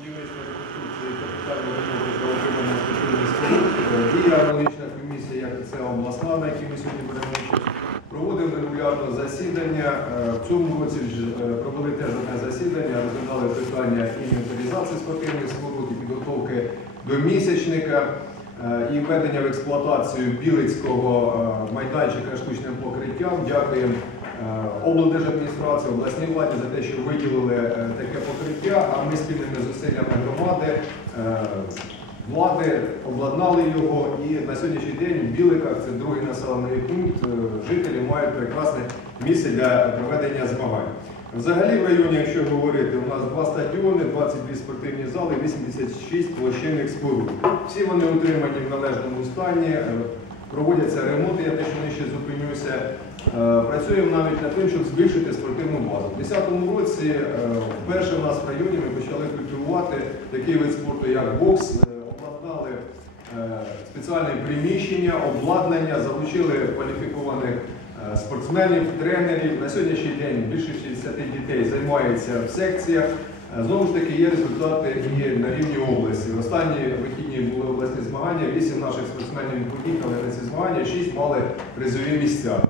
будівництва реконструкції і капітального ремонту та отримання спортивних споруд. Діє аналогічна комісія, як і це обласна, на якій ми сьогодні беремо участь. Проводимо регулярно засідання. Е, В цьому році е, провели теж одне засідання, розглядали питання інвентаризації спортивних споруд і підготовки до місячника е, і введення в експлуатацію Білицького майданчика штучним покриттям. Дякуємо облдержадміністрації, обласній владі за те, що виділили е, таке покриття, а ми спільними зусиллями громади е, влади обладнали його і на сьогоднішній день в Біликах, це другий населений пункт, е, жителі мають прекрасне місце для проведення змагань. Взагалі в районі, якщо говорити, у нас два стадіони, 22 спортивні зали, 86 площинних споруд. Всі вони утримані в належному стані, е, проводяться ремонти, я те, зупинюся. Е, Працюємо навіть над тим, щоб збільшити спортивну базу. У 2010 році е, вперше в нас в районі ми почали культивувати такий вид спорту, як бокс. Обладнали е, спеціальне приміщення, обладнання, залучили кваліфікованих спортсменів, тренерів. На сьогоднішній день більше 60 дітей займаються в секціях. Е, Знову ж таки, є результати і на рівні області. В останні вихідні були обласні змагання. Вісім наших спортсменів поїхали на ці змагання, шість мали призові місця.